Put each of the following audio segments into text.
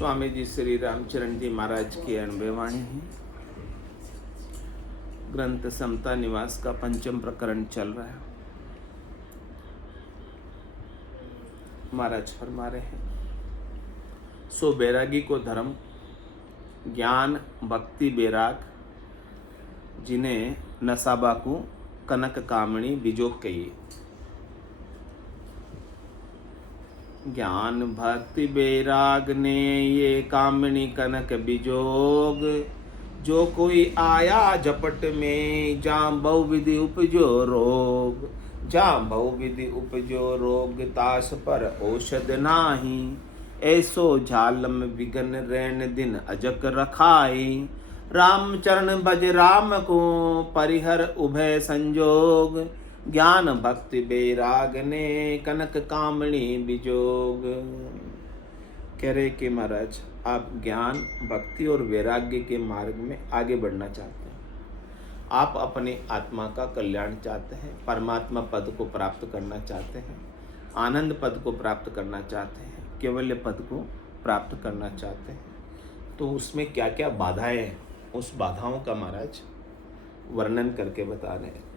स्वामी जी श्री रामचरण जी महाराज की अनबे वाणी है। ग्रंथ समता निवास का पंचम प्रकरण चल रहा है। महाराज फरमा रहे हैं, सो बैरागी को धर्म ज्ञान भक्ति बैराग जिन्हें नसाबा को कनक कामणी बिजोग कहिए। ज्ञान भक्ति बैराग ने ये कामणी कनक बिजोग, जो कोई आया झपट में जाम बहुविधि उपजो रोग। जाम बहुविधि उपजो रोग तास पर औषध नाही, ऐसो झालम विघन रैन दिन अजक रखाई। राम चरण भज राम को परिहर उभय संजोग, ज्ञान भक्ति बैराग ने कनक कामणी बिजोग। कह रहे कि महाराज आप ज्ञान भक्ति और वैराग्य के मार्ग में आगे बढ़ना चाहते हैं। आप अपनी आत्मा का कल्याण चाहते हैं, परमात्मा पद को प्राप्त करना चाहते हैं, आनंद पद को प्राप्त करना चाहते हैं, केवल्य पद को प्राप्त करना चाहते हैं। तो उसमें क्या क्या बाधाएं हैं, उस बाधाओं का महाराज वर्णन करके बता रहे हैं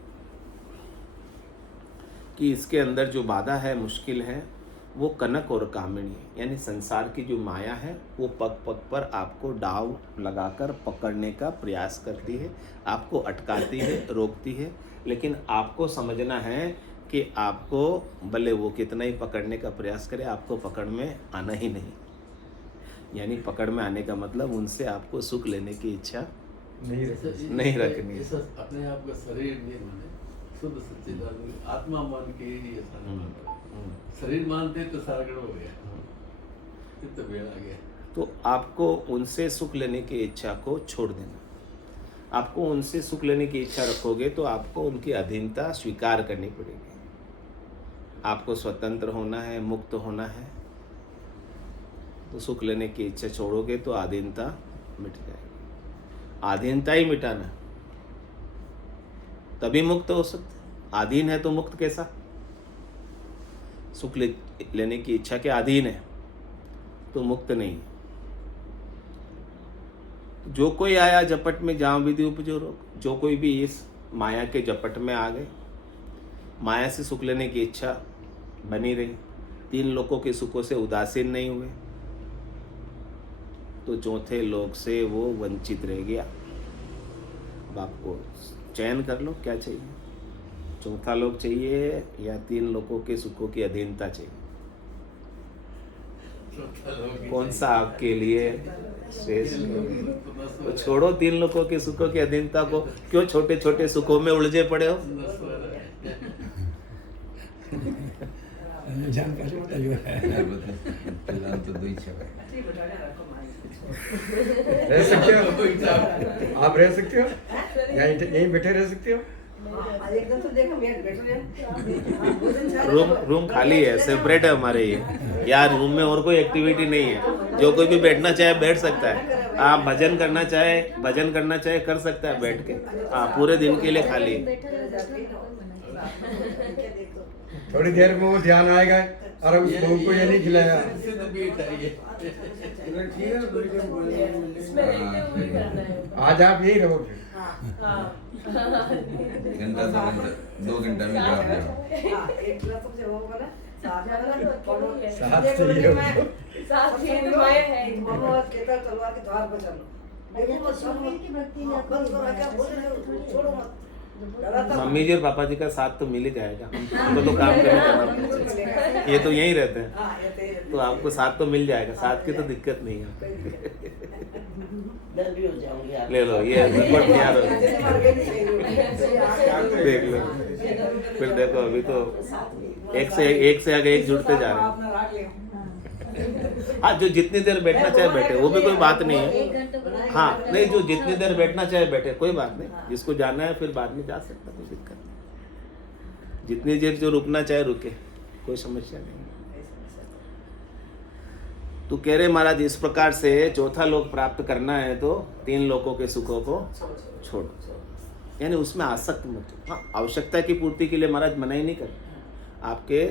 कि इसके अंदर जो बाधा है, मुश्किल है, वो कनक और कामिनी है। यानी संसार की जो माया है वो पग पग पर आपको दाव लगाकर पकड़ने का प्रयास करती है, आपको अटकाती है, रोकती है। लेकिन आपको समझना है कि आपको भले वो कितना ही पकड़ने का प्रयास करे, आपको पकड़ में आना ही नहीं। यानी पकड़ में आने का मतलब उनसे आपको सुख लेने की इच्छा नहीं रखनी है। अपने आप का शरीर नहीं माने, शुद्ध सच्चिदानंद आत्मा मान के ही शरीर मानते तो सारा गड़बड़ हो गया, चित्त बेड़ा आ गया। तो आपको उनसे सुख लेने की इच्छा को छोड़ देना। आपको उनसे सुख लेने की इच्छा रखोगे तो आपको उनकी अधीनता स्वीकार करनी पड़ेगी। आपको स्वतंत्र होना है, मुक्त होना है, तो सुख लेने की इच्छा छोड़ोगे तो अधीनता मिट जाएगी। अधीनता ही मिटाना, तभी मुक्त हो सकते। अधीन है तो मुक्त कैसा? सुख लेने की इच्छा के अधीन है तो मुक्त नहीं। जो कोई आया झपट में जहाँ विधि उपजो रोग। जो कोई भी इस माया के झपट में आ गए, माया से सुख लेने की इच्छा बनी रही, तीन लोगों के सुखों से उदासीन नहीं हुए, तो चौथे लोक से वो वंचित रह गया। अब आपको चयन कर लो क्या चाहिए, चौथा लोक चाहिए या तीन लोगों के सुखों की अधीनता चाहिए? कौन सा आपके लिए श्रेष्ठ है? तो छोड़ो तीन लोगों के सुखों की अधीनता को, क्यों छोटे छोटे सुखों में उलझे पड़े हो? जानकारी बताइए। रह सकते हो आप, रह सकते हो यहीं बैठे रह सकते हो। रूम खाली है, सेपरेट है हमारे ये। यार रूम में और कोई एक्टिविटी नहीं है, जो कोई भी बैठना चाहे बैठ सकता है। आप भजन करना चाहे कर सकता है बैठ के। हाँ, पूरे दिन के लिए खाली है। थोड़ी देर में वो ध्यान आएगा और उस बहू को ये नहीं खिलाया। आज आप यही रहोगे। घंटा 2 घंटा में जा रहे हो। मम्मी जी और पापा जी का साथ तो मिल ही जाएगा, हमको तो काम करना, ये तो यहीं रहते हैं, तो आपको साथ तो मिल जाएगा, साथ की तो दिक्कत नहीं है। ले लो ये रिकॉर्ड तैयार हो, देख लो। फिर देखो अभी तो एक से आगे एक जुड़ते जा रहे हैं। हाँ, जो जितनी देर बैठना चाहे बैठे, वो भी कोई बात नहीं है। हाँ नहीं, जो जितनी देर बैठना चाहे बैठे, कोई बात नहीं। जिसको जाना है फिर बाद में जा सकता, कोई दिक्कत नहीं। जितनी देर जो रुकना चाहे रुके, कोई समस्या नहीं। तो कह रहे महाराज इस प्रकार से चौथा लोक प्राप्त करना है तो तीन लोकों के सुखों को छोड़ो, यानी उसमें आसक्त मत हो। हाँ, आवश्यकता की पूर्ति के लिए महाराज मना ही नहीं कर। आपके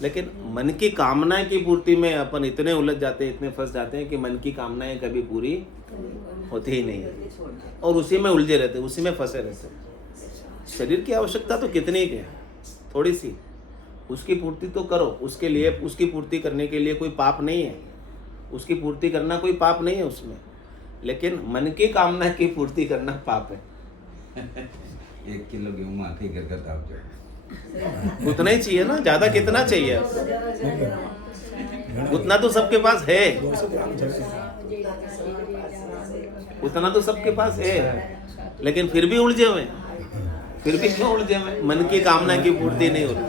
लेकिन मन की कामना की पूर्ति में अपन इतने उलझ जाते हैं, इतने फंस जाते हैं कि मन की कामनाएं कभी पूरी होती ही नहीं और उसी में उलझे रहते, उसी में फंसे रहते। शरीर की आवश्यकता तो कितनी है, थोड़ी सी, उसकी पूर्ति तो करो। उसके लिए, उसकी पूर्ति करने के लिए कोई पाप नहीं है, उसकी पूर्ति करना कोई पाप नहीं है उसमें, लेकिन मन की कामना की पूर्ति करना पाप है। 1 किलो गेहूं आके घर का ताप जाए। उतना ही चाहिए ना, ज्यादा कितना चाहिए? उतना तो सबके पास है, उतना तो सबके पास है, लेकिन फिर भी उलझे हुए। फिर भी क्यों उलझे हुए? मन की कामना की पूर्ति नहीं हो रही।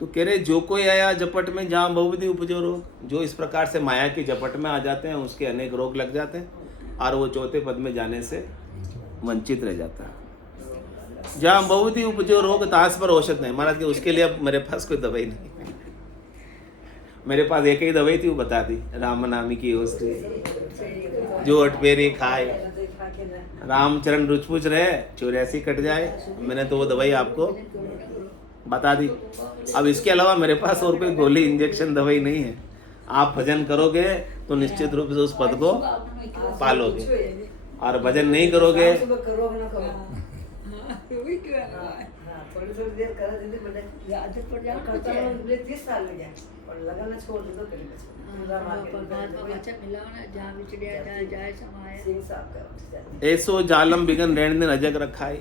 तो कह रहे जो कोई आया झपट में जहाँ बहुविधि उपजो रोग। जो इस प्रकार से माया की झपट में आ जाते हैं उसके अनेक रोग लग जाते हैं और वो चौथे पद में जाने से वंचित रह जाता है। जहाँ बहुविधि उपजो रोग तास पर औषध नहीं। महाराज के उसके लिए अब मेरे पास कोई दवाई नहीं, मेरे पास एक ही दवाई थी, वो बता दी, राम नामी की औषधि जो अटपेरी खाए, रामचरण रुचपुच रहे, 84 कट जाए। मैंने तो वो दवाई आपको बता दी। अब इसके अलावा मेरे पास और कोई गोली, इंजेक्शन, दवाई नहीं है। आप भजन करोगे तो निश्चित रूप से उस पद को पालोगे, और भजन नहीं करोगे थोड़ी देर करा दीदी बड़े आदत पड़ जाए करता हूं। 30 साल लग गया और लगाना छोड़ दे तो करी ऐसो जालम बिगन रहने दिन अजग रखा है।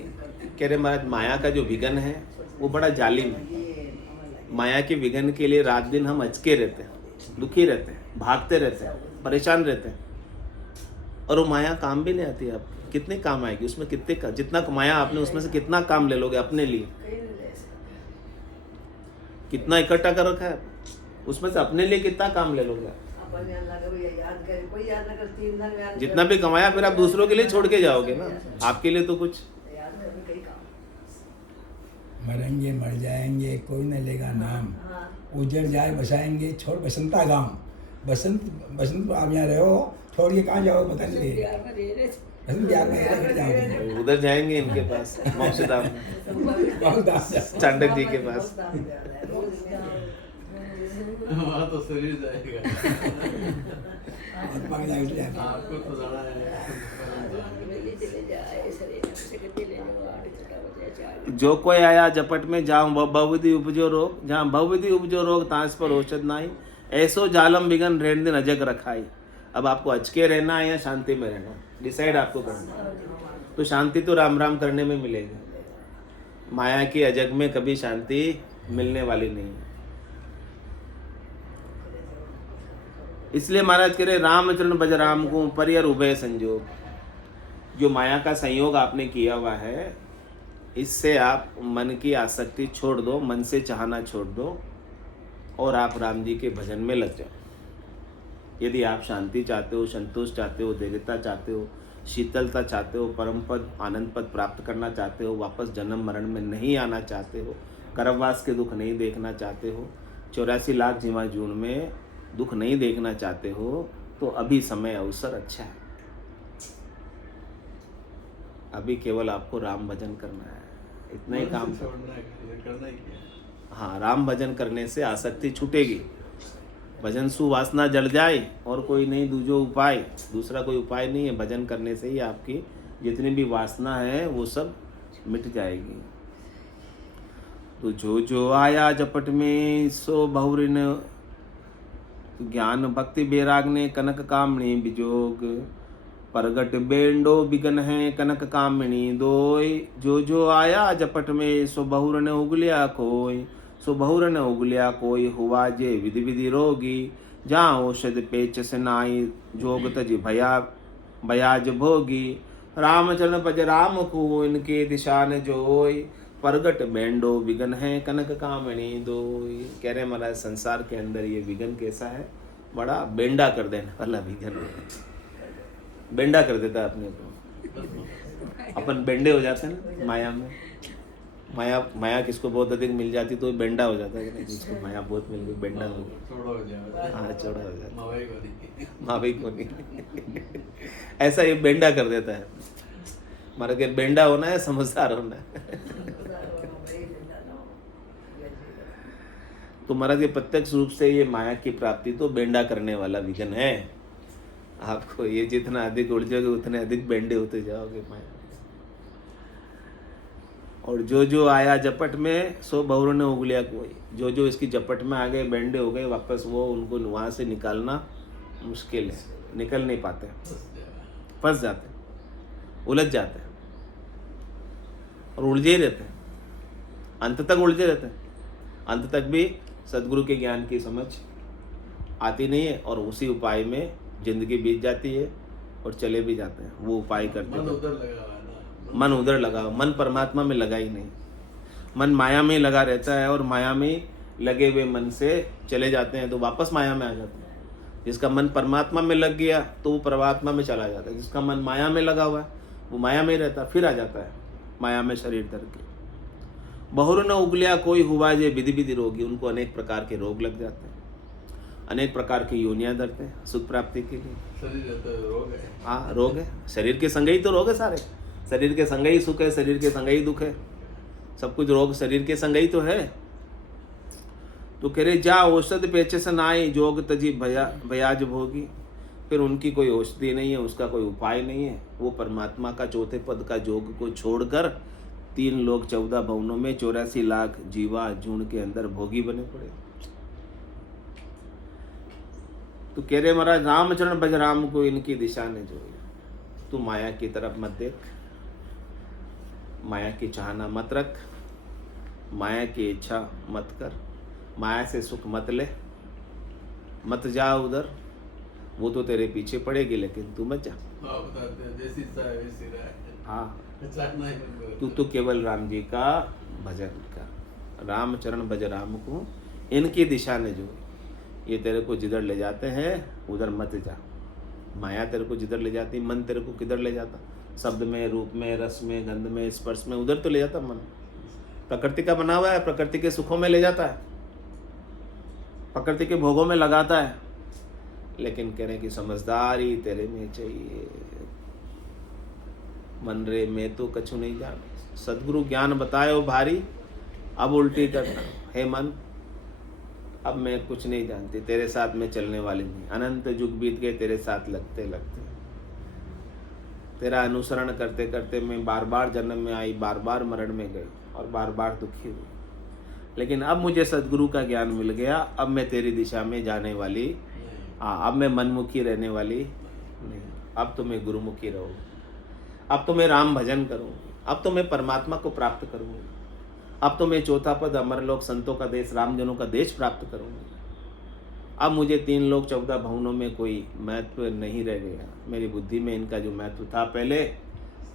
कह रहे महाराज माया का जो विघन है वो बड़ा जालिम है। माया के विघन के लिए रात दिन हम अचके रहते हैं, दुखी रहते हैं, भागते रहते हैं, परेशान रहते हैं, और वो माया काम भी नहीं आती। आप कितने काम आएगी उसमें, कितने का जितना कमाया आपने उसमें से कितना काम ले लोगे अपने लिए? कितना इकट्ठा कर रखा है उसमें से अपने लिए कितना काम ले लोगे? जितना भी कमाया फिर आप दूसरों के लिए छोड़ के जाओगे ना, आपके लिए तो कुछ। मरेंगे मर जाएंगे कोई न लेगा नाम, उजड़ जाए बसाएंगे छोड़ बसंता गांव। बसंत बसंत आप यहाँ रहो, छोड़ के कहाँ जाओ पता नहीं। बसंत बिहार में घर जाओगे, उधर जाएंगे इनके पास, मोक्षधाम चांडक जी के पास। वहाँ तो शरीर जाएगा, आपको तो जाना है। जो कोई आया झपट में जहाँ बहुविधि उपजो रोग, जहाँ बहुविधि उपजो रोग तांस पर औषध नाई। ऐसो जालम बिगन रहने दिन अजग रखाई। अब आपको अचके रहना है या शांति में रहना, डिसाइड आपको करना है। तो शांति तो राम राम करने में मिलेगी, माया की अजग में कभी शांति मिलने वाली नहीं है। इसलिए महाराज कह रहे रामचरण भज राम को परियर उभय संजोग। जो माया का संयोग आपने किया हुआ है, इससे आप मन की आसक्ति छोड़ दो, मन से चाहना छोड़ दो और आप राम जी के भजन में लग जाओ। यदि आप शांति चाहते हो, संतोष चाहते हो, दृढ़ता चाहते हो, शीतलता चाहते हो, परम पद आनंद पद प्राप्त करना चाहते हो, वापस जन्म मरण में नहीं आना चाहते हो, गर्भवास के दुख नहीं देखना चाहते हो, 84 लाख जीवा जून में दुख नहीं देखना चाहते हो, तो अभी समय अवसर अच्छा है। अभी केवल आपको राम भजन करना है, इतना ही काम करना ही क्या। हाँ, राम भजन करने से आसक्ति छूटेगी। भजन सुवासना जल जाए और कोई नहीं दूजो उपाय, दूसरा कोई उपाय नहीं है। भजन करने से ही आपकी जितनी भी वासना है वो सब मिट जाएगी। तो जो जो आया झपट में सो बहुरिन ज्ञान भक्ति बैराग ने कनक कामणी बिजोग। परगट बेंडो बिगन है कनक कामिनी दोय। जो आया झपट में सो बहुरन उगलिया कोय। सो बहुरन उगलिया कोई हुआ जे विधि विधि रोगी। जहाँ औषध पेच से नाई जोग तज भया भयाज भोगी। रामचरण भज राम को इनके दिशान जोय। परगट बेंडो विघन है कनक कामिनी दोय। कह रहे महाराज संसार के अंदर ये विघन कैसा है, बड़ा बेंडा कर देने वाला विघन है। बेंडा कर देता है अपने को, अपन बेंडे हो जाते हैं ना माया में। माया किसको बहुत अधिक मिल जाती तो बेंडा हो जाता है कि नहीं, जिसको माया बहुत मिल गई बेंडा हो गया। थोड़ा हो जाएगा। हाँ चौड़ा हो जाता मवाई वाली। है। माँ भाई को नहीं ऐसा ये बेंडा कर देता है। हमारा के बेंडा होना है, समझदार होना है। तो महाराज ये प्रत्यक्ष रूप से ये माया की प्राप्ति तो बेंडा करने वाला विघ्न है। आपको ये जितना अधिक उलझोगे उतने अधिक बेंडे होते जाओगे माया। और जो जो आया जपट में सो बहुर ने उगलिया कोई, जो जो इसकी जपट में आ गए बेंडे हो गए वापस वो उनको वहां से निकालना मुश्किल है, निकल नहीं पाते, फंस जाते हैं, उलझ जाते हैं और उलझे ही रहते हैं, अंत तक उलझे रहते हैं। अंत तक भी सदगुरु के ज्ञान की समझ आती नहीं है और उसी उपाय में जिंदगी बीत जाती है और चले भी जाते हैं। वो उपाय करते मन हैं, उधर लगा हुआ है ना। मन उधर लगा, मन परमात्मा में लगा ही नहीं। मन माया में लगा रहता है और माया में लगे हुए मन से चले जाते हैं तो वापस माया में आ जाते हैं। जिसका मन परमात्मा में लग गया तो वो परमात्मा में चला जाता है, जिसका मन माया में लगा हुआ है वो माया में ही रहता है, फिर आ जाता है माया में शरीर धर के। बहुर न उगलिया कोई हुआ जे विधि विधि रोगी, उनको अनेक प्रकार के रोग लग जाते हैं, अनेक प्रकार की योनियां धरते हैं सुख प्राप्ति के लिए। शरीर है तो रोग है। हाँ रोग है, शरीर के संग ही तो रोग है सारे, शरीर के संग ही सुख है, शरीर के संग ही दुख है, सब कुछ रोग शरीर के संग ही तो है। तो कह रहे जा औषध पेचसन आई जोग तजी भयाज भोगी, फिर उनकी कोई औषधि नहीं है, उसका कोई उपाय नहीं है। वो परमात्मा का चौथे पद का जोग को छोड़कर 3 लोग 14 भवनों में 84 लाख जीवा जून के अंदर भोगी बने पड़े। तो कह रहे महाराज रामचरण भज राम को इनकी दिशा ने जो, तू माया की तरफ मत देख, माया की चाहना मत रख, माया की इच्छा मत कर, माया से सुख मत ले, मत जा उधर, वो तो तेरे पीछे पड़ेगी लेकिन तू मत जा। आप बताते हैं जैसी चाह वैसी राह। हाँ चाहना ही बंद तू तो केवल राम जी का भजन कर, रामचरण भज राम को इनकी दिशा ने जो, ये तेरे को जिधर ले जाते हैं उधर मत जा। माया तेरे को जिधर ले जाती, मन तेरे को किधर ले जाता, शब्द में, रूप में, रस में, गंध में, स्पर्श में, उधर तो ले जाता मन। प्रकृति का बना हुआ है, प्रकृति के सुखों में ले जाता है, प्रकृति के भोगों में लगाता है, लेकिन कह रहे कि समझदारी तेरे में चाहिए। मन रे मैं तो कछु नहीं जान, सदगुरु ज्ञान बतायो भारी, अब उल्टी करना हे मन, अब मैं कुछ नहीं जानती, तेरे साथ में चलने वाली नहीं। अनंत युग बीत गए तेरे साथ लगते लगते, तेरा अनुसरण करते करते मैं बार बार जन्म में आई, बार बार मरण में गई और बार बार दुखी हुई, लेकिन अब मुझे सदगुरु का ज्ञान मिल गया, अब मैं तेरी दिशा में जाने वाली, अब मैं मनमुखी रहने वाली नहीं, अब तो मैं गुरुमुखी रहूँगी, अब तो मैं राम भजन करूँगी, अब तो मैं परमात्मा को प्राप्त करूँगी, अब तो मैं चौथा पद अमरलोक संतों का देश रामजनों का देश प्राप्त करूँगी। अब मुझे 3 लोक 14 भवनों में कोई महत्व नहीं रह गया, मेरी बुद्धि में इनका जो महत्व था पहले,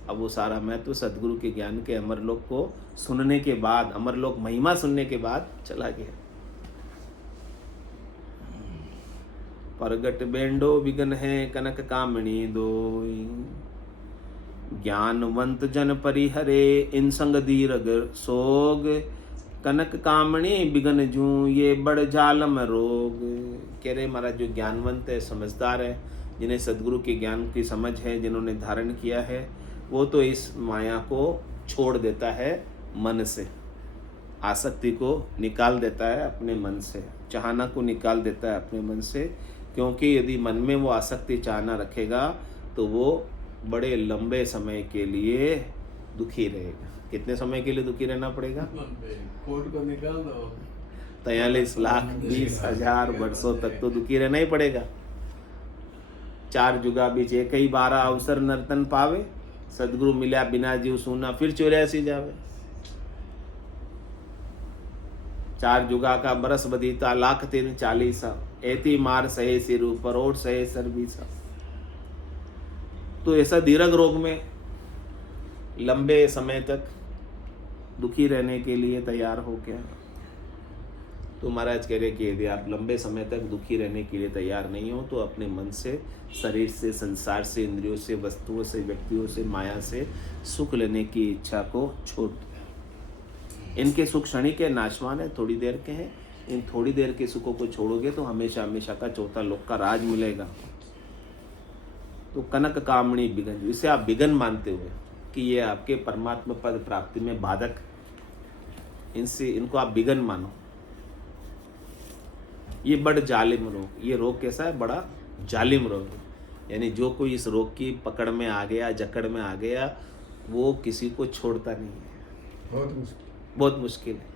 अब वो सारा महत्व सदगुरु के ज्ञान के अमरलोक को सुनने के बाद, अमरलोक महिमा सुनने के बाद चला गया। परगट बेंडो विघन है कनक कामणी दोई, ज्ञानवंत जन परिहरे इन संग दीर्घ सोग, कनक कामणी बिगन जू ये बड़ जालम रोग। कह रहे महाराज जो ज्ञानवंत है, समझदार है, जिन्हें सदगुरु के ज्ञान की समझ है, जिन्होंने धारण किया है, वो तो इस माया को छोड़ देता है मन से, आसक्ति को निकाल देता है अपने मन से, चाहना को निकाल देता है अपने मन से, क्योंकि यदि मन में वो आसक्ति चाहना रखेगा तो वो बड़े लंबे समय के लिए दुखी रहेगा। कितने समय के लिए दुखी रहना पड़ेगा? कोट को निकाल दो, 43,20,000 वर्षों तक तो दुखी रहना ही पड़ेगा। 4 जुगा बीच एक ही 12 अवसर नर्तन पावे, सदगुरु मिला बिना जीव सूना फिर 84 जावे। 4 जुगा का बरस बदीता 1,03,40, एती मार सहे सिर ऊपर और सहे सर बीसा। तो ऐसा दीर्घ रोग में लंबे समय तक दुखी रहने के लिए तैयार हो क्या? तो महाराज कह रहे कि यदि आप लंबे समय तक दुखी रहने के लिए तैयार नहीं हो तो अपने मन से, शरीर से, संसार से, इंद्रियों से, वस्तुओं से, व्यक्तियों से, माया से सुख लेने की इच्छा को छोड़ दो। इनके सुख क्षणिक के नाशवान है, थोड़ी देर के हैं। इन थोड़ी देर के सुखों को छोड़ोगे तो हमेशा हमेशा का चौथा लोक का राज मिलेगा। तो कनक कामणी बिगन, इसे आप बिगन मानते हुए कि ये आपके परमात्मा पद प्राप्ति में बाधक, इनसे इनको आप बिगन मानो। ये बड़ जालिम रोग, ये रोग कैसा है? बड़ा जालिम रोग है। यानी जो कोई इस रोग की पकड़ में आ गया, जकड़ में आ गया, वो किसी को छोड़ता नहीं है। बहुत मुश्किल है।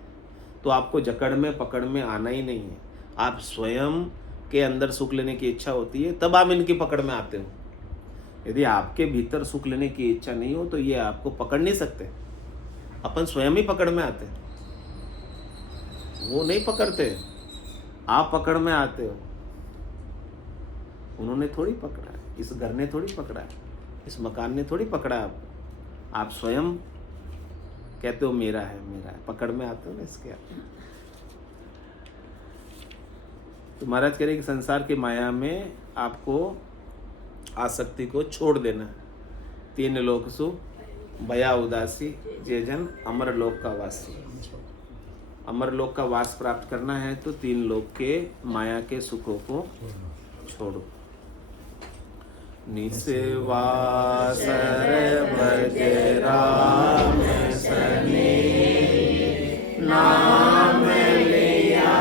तो आपको जकड़ में पकड़ में आना ही नहीं है। आप स्वयं के अंदर सुख लेने की इच्छा होती है तब आप इनकी पकड़ में आते हो। यदि आपके भीतर सुख लेने की इच्छा नहीं हो तो ये आपको पकड़ नहीं सकते। अपन स्वयं ही पकड़ में आते हैं, वो नहीं पकड़ते, आप पकड़ में आते हो। उन्होंने थोड़ी पकड़ा है, इस घर ने थोड़ी पकड़ा है, इस मकान ने थोड़ी पकड़ा है आपको। आप स्वयं कहते हो मेरा है, मेरा है, पकड़ में आते हो ना इसके। तो महाराज कह रहे कि संसार की माया में आपको आसक्ति को छोड़ देना है। 3 लोक सुख, भया उदासी, जे जन अमर लोक का वासी। अमर लोक का वास प्राप्त करना है तो 3 लोक के माया के सुखों को छोड़ो। निसेवासर भजे राम सने, नाम लिया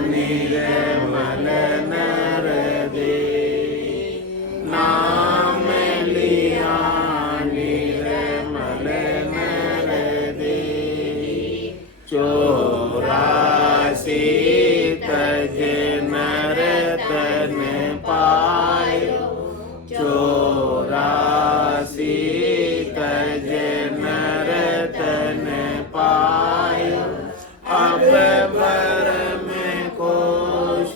निर्मल नर दे, नाम लिया निर्मल नर दे। 84 तज नर तन पायो, 84 तज नर तन पायो। अब भरम कोश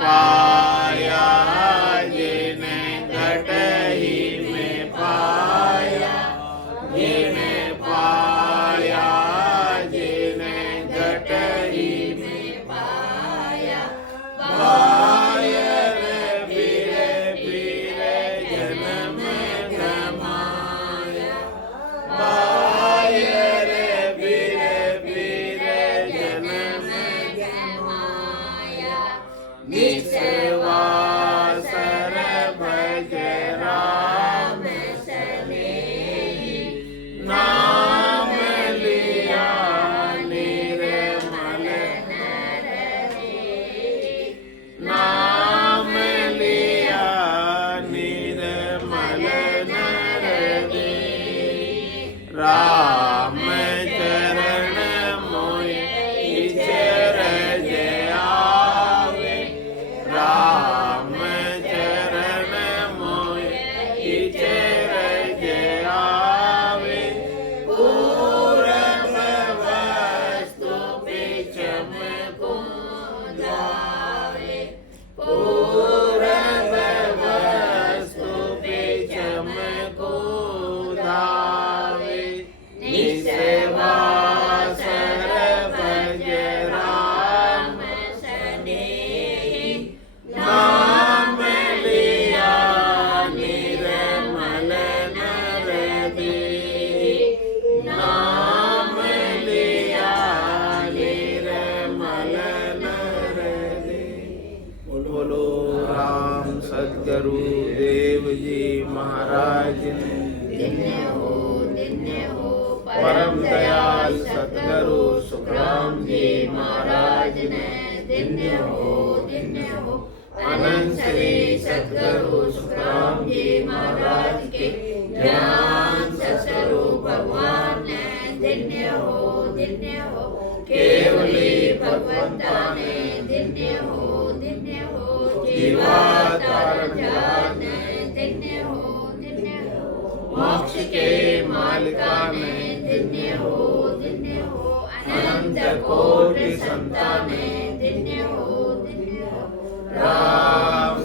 पाया जिने घट ही में पाया जिने पाया जिने घट ही में पाया बायर पीरे पीरे जन्म गमाया बायर पीरे पीरे जन्म गमाया निसेवा सर भज राम नाम लिया निर्मल नर नाम लिया निर्मल नर राम चरण मोय चरण आवे राम चरण मोय चरण आवे पूरब वस्तु पिछम को जावे पूरब वस्तु पिछम को धावे निसेवा सर भज राम नाम लिया निर्मल नर नाम लिया निर्मल नर बोलो राम सद्गुरु देव जी महाराज परम दयाल सद्गुरु सुखराम जी महाराज ने धन्य हो अनंत श्री सद्गुरु सुखराम जी महाराज के ज्ञान सत्स्वरूप भगवान ने धन्य हो केवली भगवंता ने धन्य हो जीवाधारण ने धन्य हो मोक्ष के मालिका ने धन्य हो अनंत कोटि संतान ने धन्य हो राम